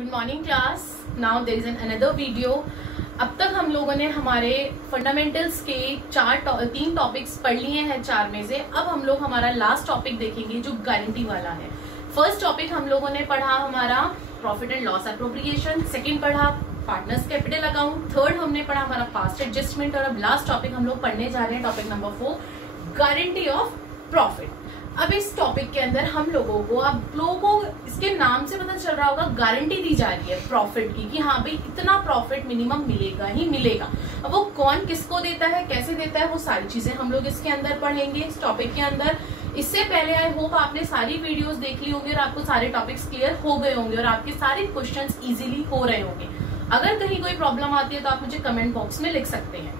Good morning class. Now there is an another video. अब तक हम लोगों ने हमारे फंडामेंटल्स के तीन टॉपिक्स पढ़ लिए हैं चार में से। अब हम लोग हमारा लास्ट टॉपिक देखेंगे जो गारंटी वाला है। फर्स्ट टॉपिक हम लोगों ने पढ़ा हमारा profit and loss appropriation, second पढ़ा पार्टनर्स कैपिटल अकाउंट, थर्ड हमने पढ़ा हमारा पास्ट एडजस्टमेंट और अब लास्ट टॉपिक हम लोग पढ़ने जा रहे हैं topic number 4 guarantee of profit. अब इस टॉपिक के अंदर हम लोगों को आप लोगों को इसके नाम से पता चल रहा होगा गारंटी दी जा रही है प्रॉफिट की कि हाँ भाई इतना प्रॉफिट मिनिमम मिलेगा ही मिलेगा। अब वो कौन किसको देता है, कैसे देता है, वो सारी चीजें हम लोग इसके अंदर पढ़ेंगे इस टॉपिक के अंदर। इससे पहले आई होप आपने सारी वीडियोस देख ली होंगी और आपको सारे टॉपिक्स क्लियर हो गए होंगे और आपके सारे क्वेश्चंस इजीली हो रहे होंगे। अगर कहीं कोई प्रॉब्लम आती है तो आप मुझे कमेंट बॉक्स में लिख सकते हैं।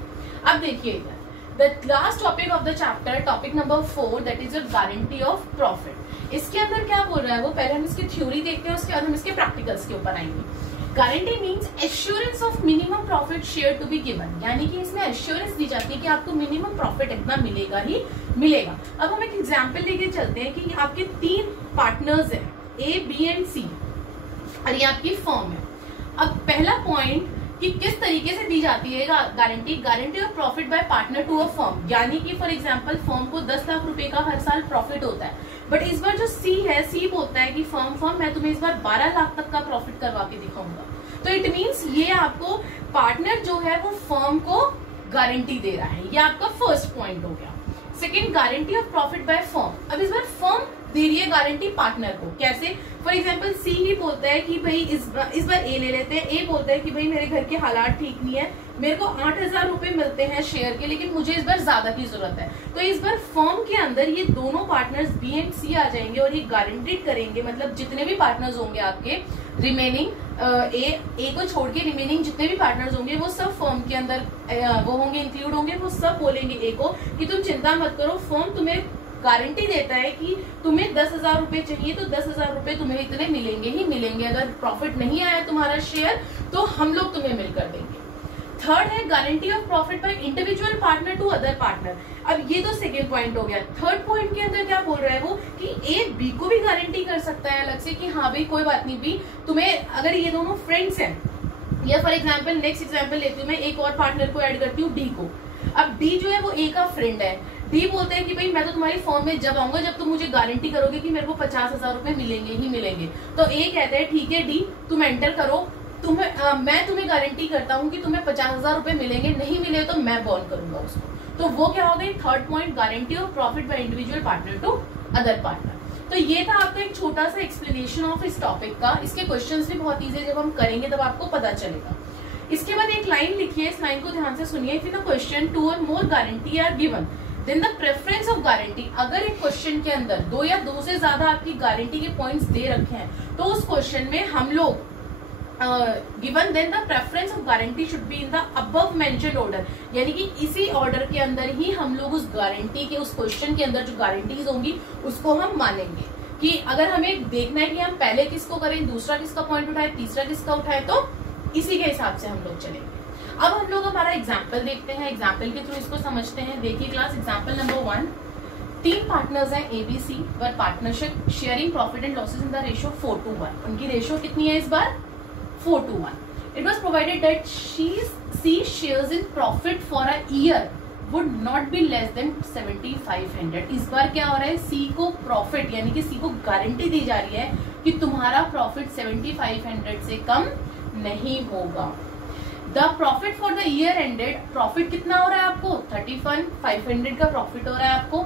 अब देखिए इधर The last topic of the chapter, topic number 4, that is your guarantee of profit। इसके अंदर क्या बोल रहा है वो पहले हम इसकी थ्योरी देखते हैं, उसके बाद हम इसके प्रैक्टिकल्स के ऊपर आएंगे। Guarantee means assurance of minimum profit share to be given, यानी कि इसमें एश्योरेंस दी जाती है कि आपको मिनिमम प्रॉफिट इतना मिलेगा ही मिलेगा। अब हम एक एग्जाम्पल लेके चलते हैं कि आपके 3 पार्टनर्स हैं ए, बी एंड सी और ये आपकी फर्म है। अब पहला पॉइंट कि किस तरीके से दी जाती है guarantee of profit by partner to a firm, यानी कि फॉर एग्जांपल फर्म को 10 लाख रुपए का हर साल प्रॉफिट होता है, बट इस बार जो सी है, सी बोलता है कि फर्म मैं तुम्हें इस बार 12 लाख तक का प्रॉफिट करवा के दिखाऊंगा। तो इट मींस ये आपको पार्टनर जो है वो फर्म को गारंटी दे रहा है। ये आपका फर्स्ट पॉइंट हो गया। Second guarantee of profit by firm. अब इस बार फर्म दे रही है गारंटी पार्टनर को, कैसे? फॉर एग्जाम्पल सी ही बोलता है कि भाई इस बार ए ले लेते हैं। ए बोलता है कि भाई मेरे घर के हालात ठीक नहीं है, मेरे को 8,000 रुपए मिलते हैं शेयर के, लेकिन मुझे इस बार ज्यादा की जरूरत है। तो इस बार फर्म के अंदर ये दोनों पार्टनर्स बी एंड सी आ जाएंगे और ये गारंटीड करेंगे, मतलब जितने भी पार्टनर्स होंगे आपके रिमेनिंग ए को छोड़ के रिमेनिंग जितने भी पार्टनर्स होंगे वो सब फर्म के अंदर वो होंगे, इंक्लूड होंगे। वो सब बोलेंगे ए को कि तुम चिंता मत करो, फर्म तुम्हें गारंटी देता है कि तुम्हें 10,000 रुपए चाहिए तो 10,000 रुपए तुम्हें इतने मिलेंगे ही मिलेंगे। अगर प्रॉफिट नहीं आया तुम्हारा शेयर तो हम लोग तुम्हें मिलकर देंगे। थर्ड है guarantee of profit by individual partner to other partner. अब ये तो सेकेंड पॉइंट हो गया। थर्ड पॉइंट के अंदर क्या बोल रहा है वो कि ए बी को भी गारंटी कर सकता है अलग से कि हाँ भाई कोई बात नहीं बी तुम्हें, अगर ये दोनों फ्रेंड्स हैं, या फॉर एग्जाम्पल नेक्स्ट एग्जाम्पल लेती हूँ मैं, एक और पार्टनर को ऐड करती हूँ डी को। अब डी जो है वो ए का फ्रेंड है। डी बोलते हैं कि भाई मैं तो तुम्हारी फर्म में जब आऊंगा जब तुम मुझे गारंटी करोगे कि मेरे को 50,000 रुपए मिलेंगे ही मिलेंगे। तो ए कहते हैं ठीक है डी तुम एंटर करो, मैं तुम्हें गारंटी करता हूँ कि तुम्हें 50,000 रुपए मिलेंगे, नहीं मिले तो मैं बॉर्न करूंगा उसको। तो वो क्या हो गई third point, guarantee of profit by individual partner to other partner. तो ये था आपका एक छोटा सा एक्सप्लेनेशन ऑफ इस टॉपिक का। इसके क्वेश्चंस भी बहुत ईजी है, जब हम करेंगे तब आपको पता चलेगा। इसके बाद एक लाइन लिखिए, इस लाइन को ध्यान से सुनिए। इफ इन अ क्वेश्चन 2 और more guarantee are given then the preference of guarantee. अगर एक क्वेश्चन के अंदर 2 या 2 से ज्यादा आपकी गारंटी के पॉइंट्स दे रखे हैं तो उस क्वेश्चन में हम लोग given then the preference of guarantee should be in the above mentioned order, यानी कि इसी ऑर्डर के अंदर ही हम लोग उस गारंटी के उस क्वेश्चन के अंदर जो गारंटीज होंगी उसको हम मानेंगे। कि अगर हमें देखना है कि हम पहले किसको करें, दूसरा किसका पॉइंट उठाए, तीसरा किसका उठाए, तो इसी के हिसाब से हम लोग चलेंगे। अब हम लोग हमारा एग्जाम्पल देखते हैं, एग्जाम्पल के थ्रू इसको समझते हैं। देखिए क्लास एग्जाम्पल नंबर 1, 3 पार्टनर्स हैं A B C were partnership sharing profit and losses in the ratio 4:1। उनकी रेशियो कितनी है इस बार 4:1। It was provided that C shares in profit for a year would not be less than 7,500। इस बार क्या हो रहा है, सी को प्रॉफिट यानी कि सी को गारंटी दी जा रही है कि तुम्हारा प्रॉफिट 7,500 से कम नहीं होगा। The profit for the year ended, profit कितना हो रहा है आपको 31,500 का प्रॉफिट हो रहा है आपको।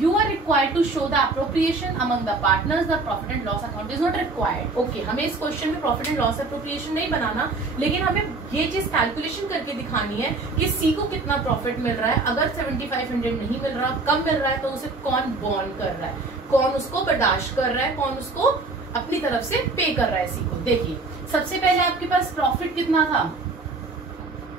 You are required to show the appropriation among the partners, the profit and loss account is not required. Okay, हमें इस क्वेश्चन में प्रॉफिट एंड लॉस अप्रोप्रिएशन नहीं बनाना, लेकिन हमें ये चीज कैलकुलेशन करके दिखानी है कि सी को कितना प्रॉफिट मिल रहा है। अगर 7,500 नहीं मिल रहा, कम मिल रहा है, तो उसे कौन बॉर्न कर रहा है, कौन उसको बर्दाश्त कर रहा है, कौन उसको अपनी तरफ से पे कर रहा है सी को। देखिए सबसे पहले आपके पास प्रॉफिट कितना था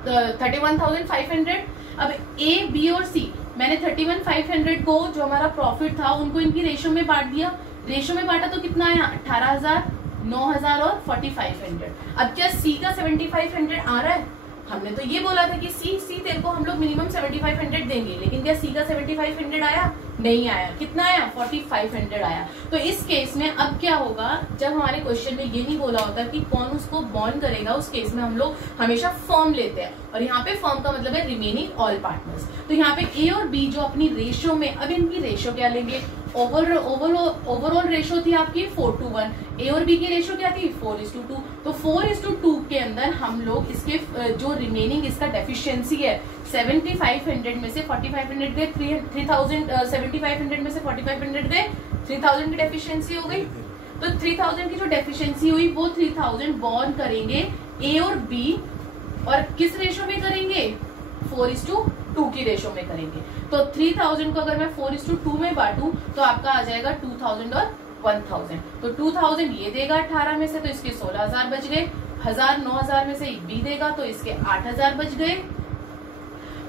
31,500। अब ए बी और सी, मैंने 31,500 को जो हमारा प्रॉफिट था उनको इनकी रेशो में बांट दिया। रेशो में बांटा तो कितना आया 18,000, 9,000 और 4,500। अब क्या सी का 7,500 आ रहा है? हमने तो ये बोला था कि सी तेरे को हम लोग मिनिमम 7500 देंगे, लेकिन क्या सी का 7500 आया? नहीं आया। कितना आया? 4500 आया। तो इस केस में अब क्या होगा, जब हमारे क्वेश्चन में ये नहीं बोला होता कि कौन उसको बॉन्ड करेगा, उस केस में हम लोग हमेशा फर्म लेते हैं, और यहाँ पे फर्म का मतलब है रिमेनिंग ऑल पार्टनर्स। तो यहाँ पे ए और बी जो अपनी रेशियो में, अब इनकी रेशियो क्या लेंगे, ओवरऑल रेशियो थी आपकी 4:1, ए और बी की रेशियो क्या थी 4:2। तो 4:2 के अंदर हम लोग इसके जो रिमेनिंग इसका डेफिशिएंसी है 7500 में से 4500 गए, 7500 में से 4500 गए, 3000 की डेफिशिएंसी हो गई। तो 3000 की जो डेफिशिएंसी हुई वो 3000 बॉन्ड करेंगे ए और बी, और किस रेशियो में करेंगे? 4:2 की रेशियो में करेंगे। तो 3000 को अगर मैं 4:2 में बांटूं तो आपका आ जाएगा 2000 और 1000। तो 2000 ये देगा 18 में से, तो इसके 16000 बच गए। 1000 9000 में से एक बी देगा, तो इसके 8000 बच गए।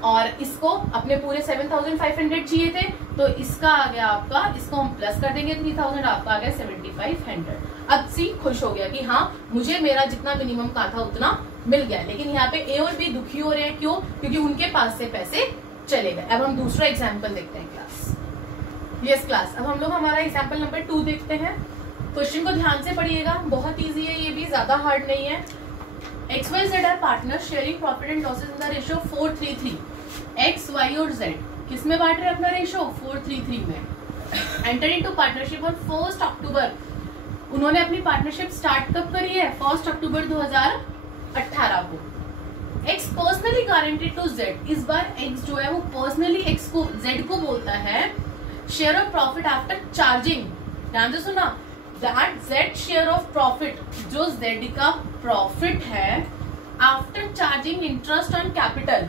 और इसको अपने पूरे 7500 चाहिए थे, तो इसका आ गया आपका, इसको हम प्लस कर देंगे 3000, आपका आ गया 7500। अब सी खुश हो गया कि हाँ मुझे मेरा जितना मिनिमम का था उतना मिल गया। लेकिन यहाँ पे ए और बी दुखी हो रहे हैं, क्यों? क्योंकि उनके पास से पैसे चले गए। अब हम दूसरा एग्जाम्पल देखते हैं क्लास। यस क्लास, अब हम लोग हमारा एग्जाम्पल नंबर 2 देखते हैं। क्वेश्चन को ध्यान से पढ़िएगा, बहुत ईजी है, ये भी ज्यादा हार्ड नहीं है। XYZ are partners sharing profit and losses in the ratio 4:3:3। X, Y और Z किस में बांट रहे हैं अपना रेशियो? 4:3:3 में। एंटर इनटू पार्टनरशिप ऑन 1 अक्टूबर। उन्होंने अपनी पार्टनरशिप स्टार्ट कब करी है? 1 अक्टूबर 2018 को। X personally guaranteed to Z। इस बार X जो है वो पर्सनली X को Z को बोलता है share of profit after charging. ध्यान से सुना, that Z share of profit, जो Z का प्रॉफिट है after charging interest on capital,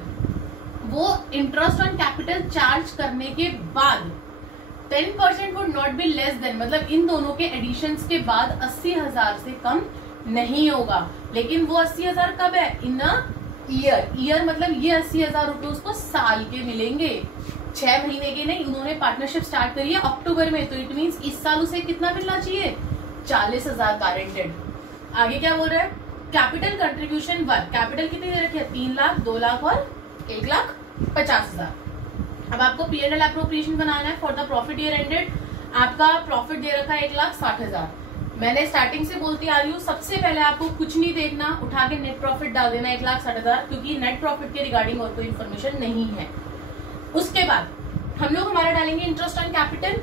वो इंटरेस्ट ऑन कैपिटल चार्ज करने के बाद 10% would not be less then, मतलब इन दोनों के एडिशंस के बाद 80,000 से कम नहीं होगा। लेकिन वो 80,000 कब है? इन अ ईयर मतलब ये 80,000 रुपए उसको साल के मिलेंगे, 6 महीने के नहीं। उन्होंने पार्टनरशिप स्टार्ट करी है अक्टूबर में, तो इट मीन्स इस साल उसे कितना मिलना चाहिए? 40,000 गारंटेड। आगे क्या बोल रहा है? Capital contribution 1। कैपिटल कितनी दे रखी है? 3 लाख, 2 लाख और 1,50,000। अब आपको P&L एप्रोप्रिएशन बनाना है for the profit year ended. आपका प्रॉफिट दे रखा है 1,60,000। मैंने स्टार्टिंग से बोलती आ रही हूँ, सबसे पहले आपको कुछ नहीं देखना, उठा के नेट प्रॉफिट डाल देना 1,60,000, क्योंकि नेट प्रॉफिट के रिगार्डिंग और कोई इन्फॉर्मेशन नहीं है। उसके बाद हम लोग हमारा डालेंगे interest on capital.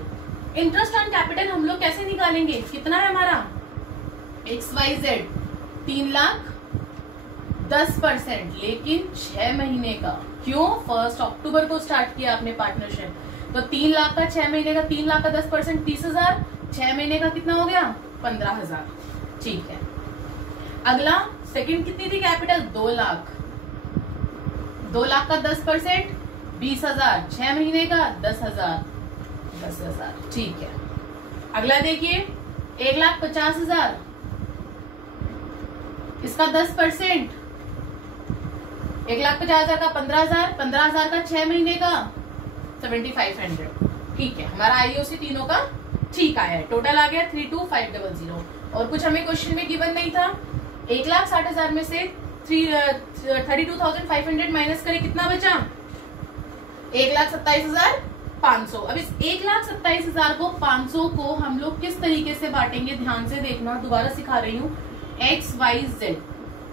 Interest on capital हम लोग कैसे निकालेंगे? कितना है हमारा? XYZ 3 लाख 10%, लेकिन 6 महीने का। क्यों? 1 अक्टूबर को स्टार्ट किया आपने पार्टनरशिप, तो 3 लाख का 6 महीने का, 3 लाख का 10% 30,000, 6 महीने का कितना हो गया? 15,000। ठीक है। अगला सेकंड कितनी थी कैपिटल? 2 लाख। 2 लाख का 10% 20,000, 6 महीने का 10,000, 10,000। ठीक है। अगला देखिए 1,50,000, इसका 10%, 1,50,000 का 15,000, 15,000 का 6 महीने का 7,500। ठीक है, हमारा आईओसी तीनों का ठीक आया है। टोटल आ गया 32,500। और कुछ हमें क्वेश्चन में गिवन नहीं था। 1,60,000 में से 32,500 माइनस करें, कितना बचा? 1,27,500। अब इस 1,27,000 को 500 को हम लोग किस तरीके से बांटेंगे? ध्यान से देखना, दोबारा सिखा रही हूँ। XYZ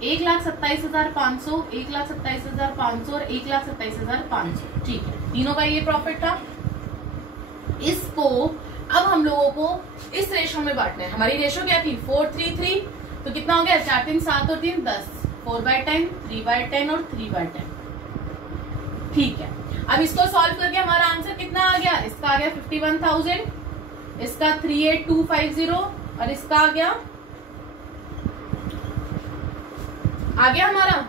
1,27,500, 1,27,500 और 1,27,500। ठीक है, तीनों का ये प्रॉफिट था। इसको अब हम लोगों को इस रेशो में बांटना है। हमारी रेशो क्या थी? 4:3:3। तो कितना हो गया? 4 3 7 और 3 10, 4/10, 3/10 और 3/10। ठीक है, अब इसको सॉल्व करके हमारा आंसर कितना आ गया? इसका आ गया 51,000, इसका 38,250 और इसका आ गया हमारा।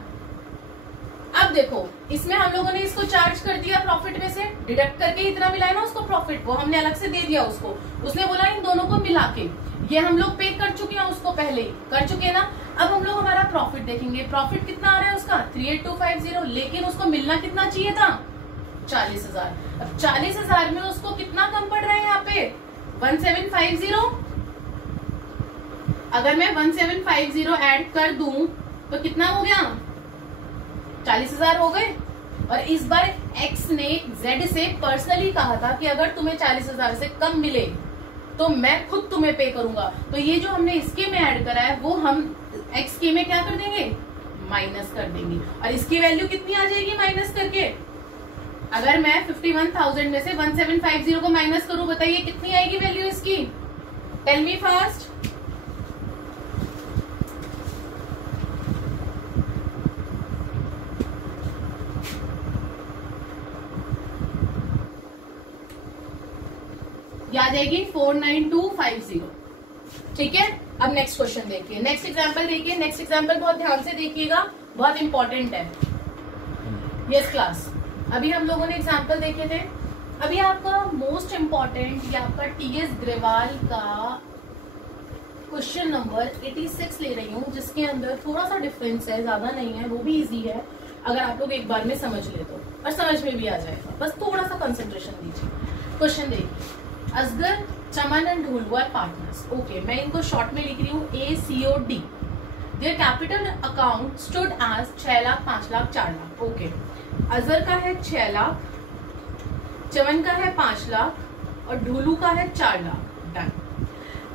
अब देखो, इसमें हम लोगों ने इसको चार्ज कर दिया प्रॉफिट में से, डिडक्ट करके इतना मिला है ना उसको प्रॉफिट, वो हमने अलग से दे दिया उसको। उसने बोला इन दोनों को मिला के, ये हम लोग पे कर चुके हैं उसको, पहले कर चुके हैं ना। अब हम लोग हमारा प्रॉफिट देखेंगे। प्रॉफिट कितना आ रहा है उसका? 38,250, लेकिन उसको मिलना कितना चाहिए था? 40,000। अब 40,000 में उसको कितना कम पड़ रहा है यहाँ पे? 1750। अगर मैं 1750 ऐड कर दूं तो कितना हो गया? 40,000 हो गए। और इस बार एक्स ने जेड से पर्सनली कहा था कि अगर तुम्हें 40,000 से कम मिले तो मैं खुद तुम्हें पे करूंगा। तो ये जो हमने इसके में ऐड करा है वो हम एक्स के में क्या कर देंगे, माइनस कर देंगे। और इसकी वैल्यू कितनी आ जाएगी माइनस करके, अगर मैं 51,000 में से 1750 को माइनस करूं, बताइए कितनी आएगी वैल्यू इसकी, टेल मी फास्ट। आ जाएगी 49250। ठीक है, अब नेक्स्ट क्वेश्चन देखिए, नेक्स्ट एग्जांपल देखिए। नेक्स्ट एग्जांपल बहुत ध्यान से देखिएगा, बहुत इंपॉर्टेंट है। यस क्लास, अभी हम लोगों ने एग्जांपल देखे थे। अभी आपका मोस्ट इंपॉर्टेंट या आपका टीएस ग्रेवाल का क्वेश्चन नंबर 86 ले रही हूँ, जिसके अंदर थोड़ा सा डिफरेंस है, ज्यादा नहीं है, वो भी इजी है अगर आप लोग एक बार में समझ ले तो, और समझ में भी आ जाएगा, बस थोड़ा सा कंसंट्रेशन दीजिए। क्वेश्चन देखिए, Asgar, Chaman and Dholu are partners. Okay, मैं इनको शॉर्ट में लिख रही हूँ ACOD। Their capital account stood as 6 lakh, 5 lakh, 4 lakh. Okay, Azhar का है 6 लाख, चमन का है 5 लाख और ढोलू का है 4 lakh. Done.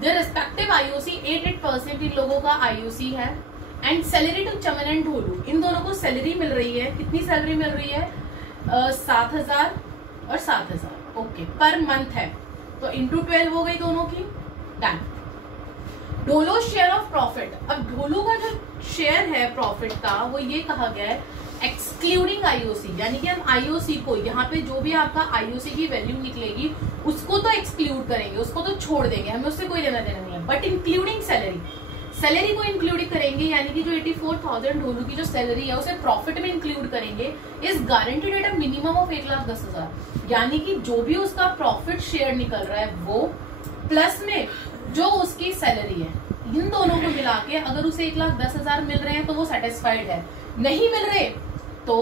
Their respective IOC 8% इन लोगों का IOC है। And salary to Chaman and Dholu, इन दोनों को सैलरी मिल रही है। कितनी सैलरी मिल रही है, 7,000 और 7,000। ओके, पर मंथ है तो इंटू 12 हो गई दोनों की। डन। ढोलो शेयर ऑफ प्रॉफिट, अब ढोलू का जो शेयर है प्रॉफिट का वो ये कहा गया है एक्सक्लूडिंग IOC, यानी कि हम IOC को, यहाँ पे जो भी आपका IOC की वैल्यू निकलेगी उसको तो एक्सक्लूड करेंगे, उसको तो छोड़ देंगे, हमें उससे कोई लेना देना नहीं है। बट इंक्लूडिंग सैलरी, सैलरी को इंक्लूड करेंगे, यानी कि जो 84,000 ढोलू की जो सैलरी है उसे प्रॉफिट में इंक्लूड करेंगे। Is guaranteed at a minimum of 1,10,000, यानी कि जो भी उसका प्रॉफिट शेयर निकल रहा है वो प्लस में जो उसकी सैलरी है, इन दोनों को मिला के अगर उसे 1,10,000 मिल रहे हैं तो वो सेटिस्फाइड है। नहीं मिल रहे तो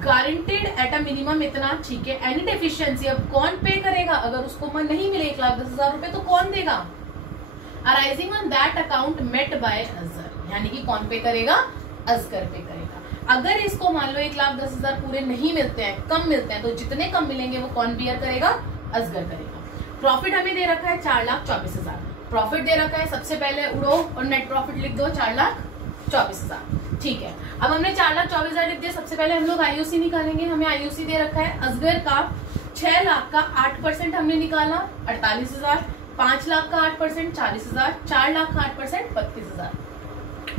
गारंटेड एट अ मिनिमम इतना। ठीक है, एनी डेफिशिएंसी, अब कौन पे करेगा, अगर उसको नहीं मिले 1,10,000 रुपए तो कौन देगा, arising on that account met by Azhar, यानी कि कौन पे करेगा, अजगर पे करेगा। अगर इसको मान लो 1,10,000 पूरे नहीं मिलते हैं, कम मिलते हैं, तो जितने कम मिलेंगे वो कौन बियर करेगा, अजगर करेगा। प्रॉफिट हमें दे रखा है 4,24,000, प्रॉफिट दे रखा है, सबसे पहले उड़ो और नेट प्रॉफिट लिख दो 4,24,000। ठीक है, अब हमने 4,24,000 लिख दिया, सबसे पहले हम लोग IOC निकालेंगे। हमें IOC दे रखा है अजगर का 6 लाख का 8% हमने निकाला 48,000, 5 लाख का 8% 40,000, 4 लाख का 8% 32,000,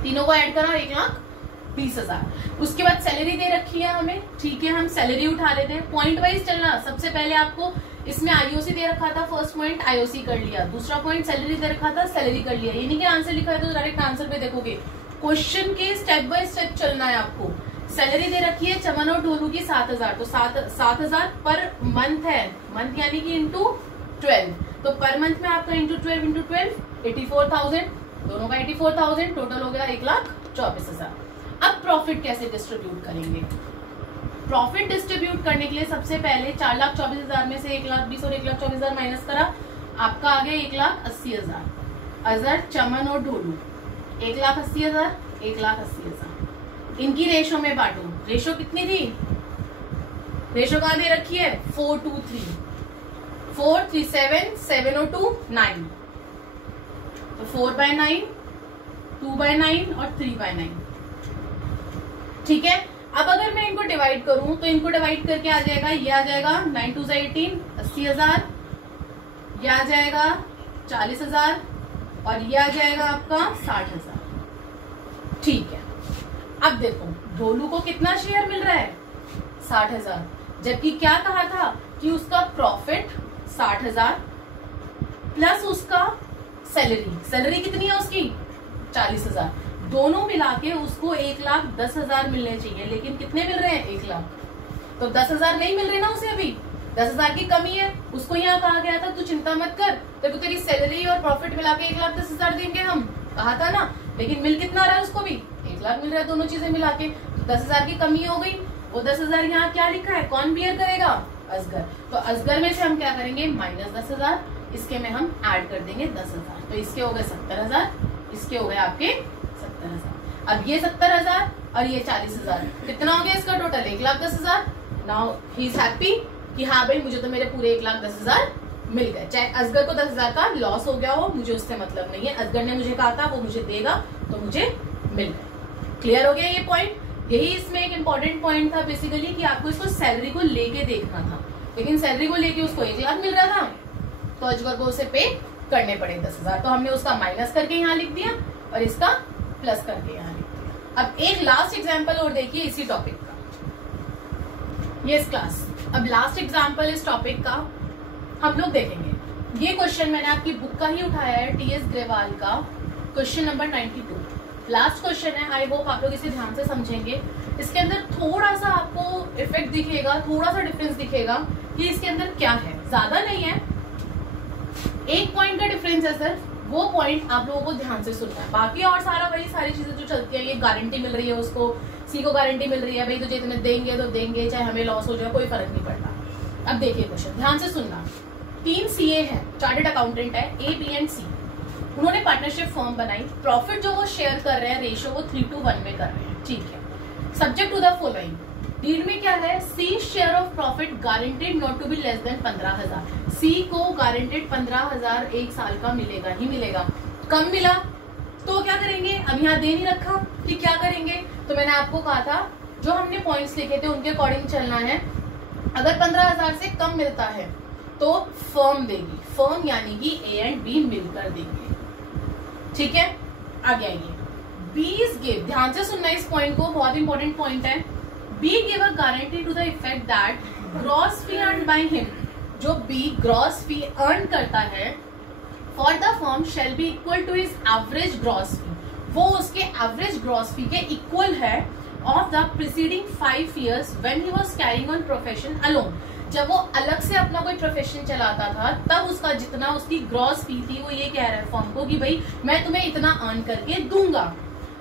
तीनों को ऐड करा 1,20,000। उसके बाद सैलरी दे रखी है हमें। ठीक है, हम सैलरी उठा लेते हैं, पॉइंट वाइज चलना। सबसे पहले आपको इसमें IOC दे रखा था, फर्स्ट पॉइंट IOC कर लिया, दूसरा पॉइंट सैलरी दे रखा था, सैलरी कर लिया। ये नहीं कि आंसर लिखा है तो डायरेक्ट आंसर पे देखोगे, क्वेश्चन के स्टेप बाय स्टेप चलना है आपको। सैलरी दे रखी है चमन और ढोलू की 7,000, तो 7,000 पर मंथ है, मंथ यानी कि इंटू 12, तो पर मंथ में आपका इंटू 12 84,000, दोनों का 84,000, टोटल हो गया 1,24,000। अब प्रॉफिट कैसे डिस्ट्रीब्यूट करेंगे, प्रॉफिट डिस्ट्रीब्यूट करने के लिए सबसे पहले 4,24,000 में से 1,20,000 और 1,24,000 माइनस करा, आपका आ गया 1,80,000। अजहर, चमन और ढोलू 1,80,000, 1,80,000। इनकी रेशो में बांटू, रेशो कितनी थी, रेशो कहाँ दे रखी है 4:3, 4 3 7 7 और 2 9, तो 4/9, 2/9 और 3/9। ठीक है, अब अगर मैं इनको डिवाइड करूं तो इनको डिवाइड करके आ जाएगा, ये आ जाएगा 9 2 18, 80,000, ये आ जाएगा 40,000 और ये आ जाएगा आपका 60,000। ठीक है, अब देखो ढोलू को कितना शेयर मिल रहा है 60,000, जबकि क्या कहा था कि उसका प्रॉफिट 60,000 प्लस उसका सैलरी, सैलरी कितनी है उसकी 40,000, दोनों मिला के उसको 1,10,000 मिलने चाहिए, लेकिन कितने मिल रहे हैं 1 लाख, तो 10,000 नहीं मिल रहे ना उसे, अभी 10,000 की कमी है। उसको यहाँ कहा गया था तू चिंता मत कर, तेरे को तेरी सैलरी और प्रॉफिट मिला के 1,10,000 देंगे हम, कहा था ना, लेकिन मिल कितना रहा है उसको भी 1 लाख मिल रहा है, दोनों चीजें मिला के, तो 10,000 की कमी हो गई। वो 10,000 यहाँ क्या लिखा है, कौन बियर करेगा, अजगर, तो अजगर में से हम क्या करेंगे माइनस 10,000, इसके में हम ऐड कर देंगे 10,000, तो इसके हो गए 70,000, इसके हो गए आपके 70,000। अब ये 70,000 और ये 40,000, कितना हो गया इसका total? 1,10,000। Now he is happy कि हाँ भाई मुझे तो मेरे पूरे 1,10,000 मिल गए। चाहे असगर को 10,000 का लॉस हो गया हो, मुझे उससे मतलब नहीं है। असगर ने मुझे कहा था वो मुझे देगा तो मुझे मिल गए। क्लियर हो गया ये पॉइंट? यही इसमें एक इंपॉर्टेंट पॉइंट था बेसिकली कि आपको इसको सैलरी को लेके देखना था, लेकिन सैलरी को लेके उसको 1,00,000 मिल रहा था तो अजगर को उसे पे करने पड़े 10,000। तो हमने उसका माइनस करके यहाँ लिख दिया और इसका प्लस करके यहाँ लिख दिया। अब एक लास्ट एग्जाम्पल और देखिए इसी टॉपिक का। यस क्लास, अब लास्ट एग्जाम्पल इस टॉपिक का हम लोग देखेंगे। ये क्वेश्चन मैंने आपकी बुक का ही उठाया है, टीएस ग्रेवाल का क्वेश्चन नंबर 92। लास्ट क्वेश्चन है, आई होप आप लोग इसे ध्यान से समझेंगे। इसके अंदर थोड़ा सा आपको इफेक्ट दिखेगा, थोड़ा सा डिफरेंस दिखेगा कि इसके अंदर क्या है, ज्यादा नहीं है, एक पॉइंट का डिफरेंस है सर। वो पॉइंट आप लोगों को ध्यान से सुनना है, बाकी और सारा वही सारी चीजें जो चलती है। ये गारंटी मिल रही है उसको, सी को गारंटी मिल रही है भाई तुझे इतने देंगे तो देंगे, चाहे हमें लॉस हो जाए कोई फर्क नहीं पड़ता। अब देखिए क्वेश्चन ध्यान से सुनना। 3 सीए है, चार्टर्ड अकाउंटेंट है, ए बी एंड सी। उन्होंने पार्टनरशिप फर्म बनाई। प्रॉफिट जो वो शेयर कर रहे हैं रेशियो वो 3:1 में कर रहे हैं, ठीक है। Subject to the following, deal में क्या है? C share of profit guaranteed not to be less than 15,000। C को गारंटेड 15,000 एक साल का मिलेगा ही मिलेगा। कम मिला तो क्या करेंगे? अब यहाँ दे नहीं रखा कि क्या करेंगे, तो मैंने आपको कहा था जो हमने पॉइंट्स लिखे थे उनके अकॉर्डिंग चलना है। अगर 15,000 से कम मिलता है तो फर्म देगी, फर्म यानी कि ए एंड बी मिलकर देंगे, ठीक है। आगे आइए, बी इज गिव, ध्यान से सुनना इस पॉइंट को, बहुत इंपॉर्टेंट पॉइंट है। B give a guarantee to the effect that gross fee earn by him, जो बी ग्रॉस फी अर्न करता है for the firm shall be equal to his average gross fee, वो उसके average gross fee के equal है of the preceding 5 years when he was carrying on profession alone. जब वो अलग से अपना कोई प्रोफेशन चलाता था तब उसका जितना उसकी ग्रॉस फी थी वो ये कह रहा है फर्म को कि भाई मैं तुम्हें इतना अर्न करके दूंगा,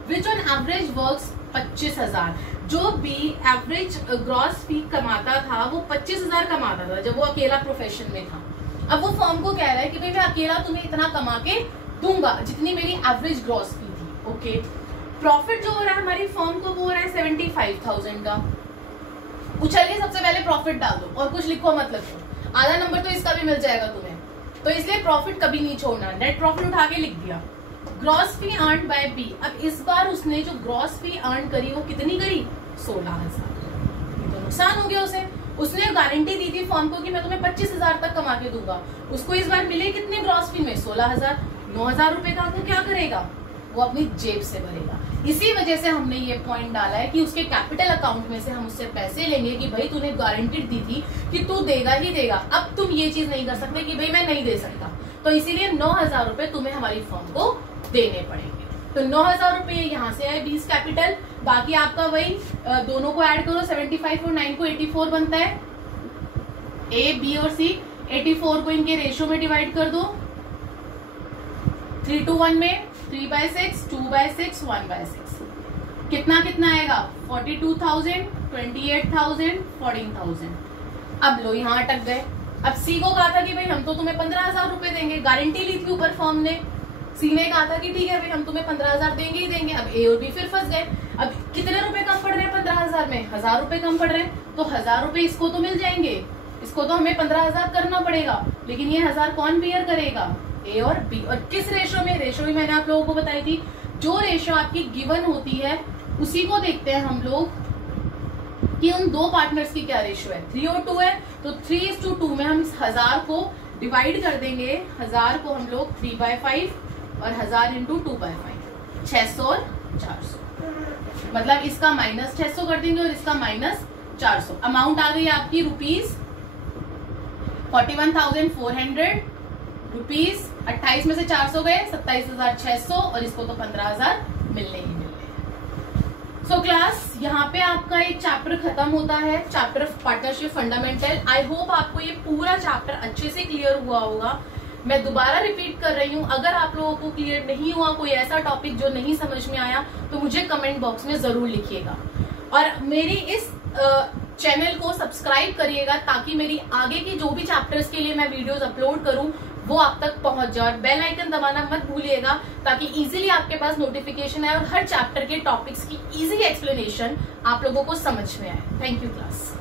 विच ऑन एवरेज वर्क्स 25,000। जो भी एवरेज ग्रॉस फी कमाता था वो 25,000 कमाता था जब वो अकेला प्रोफेशन में था। अब वो फर्म को कह रहा है कि भाई मैं अकेला तुम्हें इतना कमा के दूंगा जितनी मेरी एवरेज ग्रॉस फी थी, ओके। प्रॉफिट जो हो रहा है हमारी फर्म को वो हो रहा है 75,000 का। उछल के सबसे पहले प्रॉफिट डाल दो और कुछ लिखो मत लिखो, आधा नंबर तो इसका भी मिल जाएगा तुम्हें, तो इसलिए प्रॉफिट कभी नहीं छोड़ना। नेट प्रॉफिट उठा के लिख दिया। Gross fee earn by B, अब इस बार उसने जो ग्रॉस फी अर्न करी वो कितनी करी? 16,000। तो नुकसान हो गया उसे। उसने गारंटी दी थी फर्म को कि मैं तुम्हें 25,000 तक कमा के दूंगा, उसको इस बार मिले कितने ग्रॉस फी में? 16,000। 9,000 रुपए का वो क्या करेगा? वो अपनी जेब से भरेगा। इसी वजह से हमने ये पॉइंट डाला है कि उसके कैपिटल अकाउंट में से हम उससे पैसे लेंगे कि भाई तूने गारंटी दी थी कि तू देगा ही देगा। अब तुम ये चीज नहीं कर सकते कि भाई मैं नहीं दे सकता, तो इसीलिए 9,000 रुपए तुम्हें हमारी फर्म को देने पड़ेंगे। तो 9,000 रुपए यहाँ से आए 20 कैपिटल, बाकी आपका वही दोनों को ऐड करो, 75 और 9 को 84 बनता है। ए बी और सी 84 को इनके रेशियो में डिवाइड कर दो, 3:1 में 3/6, 2/6, 1/6, कितना कितना आएगा? 42,000, 28,000, 14,000। अब लो यहाँ अटक गए। अब सी को कहा था कि भाई हम तो तुम्हें 15,000 रुपए देंगे, गारंटी ली थी ऊपर फर्म ने। सी ने कहा था कि ठीक है भाई हम तुम्हें 15,000 देंगे ही देंगे। अब ए और बी फिर फंस गए। अब कितने रुपए कम पड़ रहे हैं 15,000 में? 1,000 रुपए कम पड़ रहे हैं, तो 1,000 रुपए इसको तो मिल जाएंगे, इसको तो हमें 15,000 करना पड़ेगा, लेकिन ये 1,000 कौन बियर करेगा? ए और बी। और किस रेशो में? रेशो भी मैंने आप लोगों को बताई थी, जो रेशो आपकी गिवन होती है उसी को देखते हैं हम लोग कि उन दो पार्टनर्स की क्या रेशो है। 3 और 2 है, तो 3:2 में हम इस 1,000 को डिवाइड कर देंगे। 1,000 को हम लोग 3/5 और 1,000 इंटू 2/5, 600 और 400। मतलब इसका माइनस 600 कर देंगे और इसका माइनस 400। अमाउंट आ गई आपकी रुपीज 41,400 रुपीज। 28 में से 400 गए, 27,600 और इसको तो 15,000 मिलने ही मिलने। सो क्लास यहाँ पे आपका एक चैप्टर खत्म होता है, chapter of partnership fundamental. I hope आपको ये पूरा चैप्टर अच्छे से क्लियर हुआ होगा। मैं दोबारा रिपीट कर रही हूँ, अगर आप लोगों को क्लियर नहीं हुआ, कोई ऐसा टॉपिक जो नहीं समझ में आया, तो मुझे कमेंट बॉक्स में जरूर लिखिएगा। और मेरी इस चैनल को सब्सक्राइब करिएगा ताकि मेरी आगे की जो भी चैप्टर्स के लिए मैं वीडियोस अपलोड करूं वो आप तक पहुंच जाए। और बेल आइकन दबाना मत भूलिएगा ताकि इजीली आपके पास नोटिफिकेशन आए और हर चैप्टर के टॉपिक्स की इजी एक्सप्लेनेशन आप लोगों को समझ में आए। Thank you class.